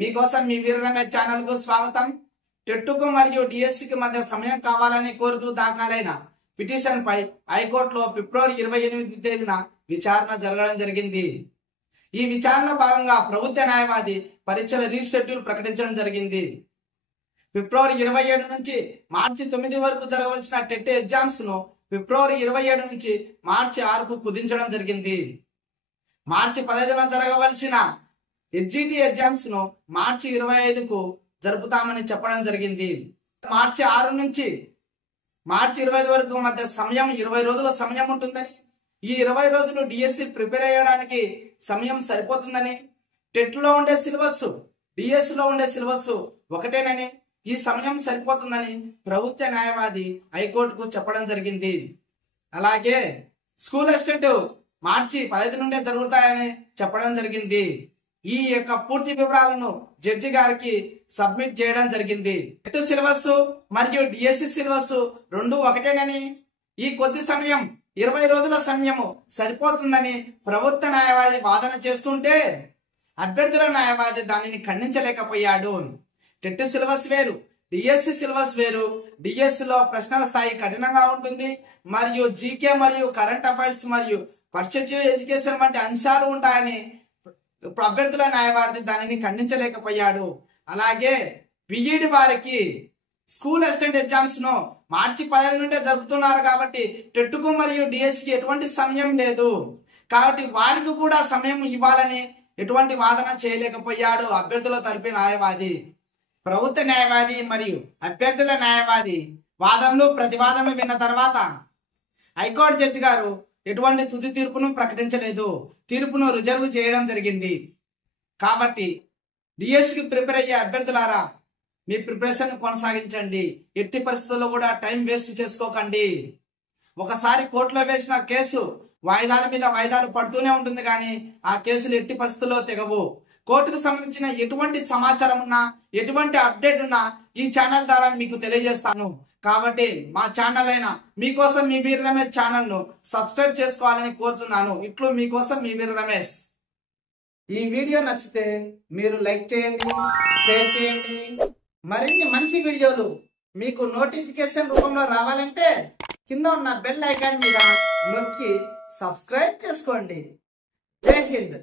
మీకోసం మీ వీరరంగ ఛానల్ కు స్వాగతం. టెట్టుకు మరియు డిఎస్సికి మధ్య సమయం కావాలని కోరుతూ దాఖలైన పిటిషన్ పై హైకోర్టులో ఫిబ్రవరి 28 తేదీన విచారణ జరగడం జరిగింది. ఈ విచారణ భాగంగా ప్రభుత్వ న్యాయవాది పరీక్షల రీషెడ్యూల్ ప్రకటించడం జరిగింది. ఫిబ్రవరి 27 నుంచి మార్చి 9 వరకు జరగవలసిన టెట్ ఎగ్జామ్స్ ను ఫిబ్రవరి 27 నుంచి మార్చి 6కు కుదించడం జరిగింది. మార్చి 15న జరగవలసిన ఎస్జిటి ఎగ్జామ్స్ ను మార్చి 25కు జరుపుతామని చెప్పడం జరిగింది. మార్చి 6 నుంచి మార్చి 25 వరకు మధ్య సమయం 20 రోజుల సమయం ఉంటుందని, ఈ 20 రోజులు డిఎస్సి ప్రిపేర్ అయ్యడానికి సమయం సరిపోతుందని, టెట్ లో ఉండే సిలబస్ డిఎస్సి లో ఉండే సిలబస్ ఒకటేనని, ఈ సమయం సరిపోతుందని ప్రభుత్వ న్యాయవాది హైకోర్టుకు చెప్పడం జరిగింది. అలాగే స్కూల్ అసిస్టెంట్ మార్చి 15 నుండే జరుగుతాయని చెప్పడం జరిగింది. ఈ యొక్క పూర్తి వివరాలను జడ్జి గారికి సబ్మిట్ చేయడం జరిగింది. టెట్ సిలబస్ మరియు డిఎస్సి సిలబస్ రెండు ఒకటేనని, ఈ కొద్ది సమయం 20 రోజుల సమయము సరిపోతుందని ప్రభుత్వ న్యాయవాది వాదన చేస్తుంటే అభ్యర్థుల న్యాయవాది దానిని ఖండించలేకపోయాడు. టెట్ సిలబస్ వేరు, డిఎస్సి సిలబస్ వేరు. డిఎస్సిలో ప్రశ్నల స్థాయి కఠినంగా ఉంటుంది మరియు జీకే మరియు కరెంట్ అఫైర్స్ మరియు పర్సెప్టివ్ ఎడ్యుకేషన్ వంటి అంశాలు ఉంటాయని అభ్యర్థుల న్యాయవాది దానిని ఖండించలేకపోయాడు. అలాగే బిఈడి వారికి స్కూల్ అసిస్టెంట్ ఎగ్జామ్స్ ను మార్చి 15 నుండే జరుపుతున్నారు కాబట్టి టెట్కు మరియు డిఎస్సికి ఎటువంటి సమయం లేదు కాబట్టి వారికి కూడా సమయం ఇవ్వాలని ఎటువంటి వాదన చేయలేకపోయాడు అభ్యర్థుల తరపు న్యాయవాది. ప్రభుత్వ న్యాయవాది మరియు అభ్యర్థుల న్యాయవాది వాదనలు ప్రతివాదనలు విన్న తర్వాత హైకోర్టు జడ్జి గారు ఎటువంటి తుది తీర్పును ప్రకటించలేదు. తీర్పును రిజర్వ్ చేయడం జరిగింది. కాబట్టి డిఎస్సికి ప్రిపేర్ అయ్యే అభ్యర్థులారా, మీ ప్రిపరేషన్ కొనసాగించండి. ఎట్టి పరిస్థితుల్లో కూడా టైం వేస్ట్ చేసుకోకండి. ఒకసారి కోర్టులో వేసిన కేసు వాయిదాల మీద వాయిదాలు పడుతూనే ఉంటుంది కానీ ఆ కేసులు ఎట్టి పరిస్థితుల్లో తెగవు. కోర్టుకు సంబంధించిన ఎటువంటి సమాచారం ఉన్నా, ఎటువంటి అప్డేట్ ఉన్నా ఈ ఛానల్ ద్వారా మీకు తెలియజేస్తాను. కాబట్టి మా ఛానల్ అయిన మీకోసం మీ వీర రమేష్ ఛానల్ ను సబ్స్క్రైబ్ చేసుకోవాలని కోరుతున్నాను. ఇట్లు మీకోసం మీ వీర రమేష్. ఈ వీడియో నచ్చితే మీరు లైక్ చేయండి, షేర్ చేయండి. మరిన్ని మంచి వీడియోలు మీకు నోటిఫికేషన్ రూపంలో రావాలంటే కింద ఉన్న బెల్ ఐకాన్ మీద నొక్కి సబ్స్క్రైబ్ చేసుకోండి. జై హింద్.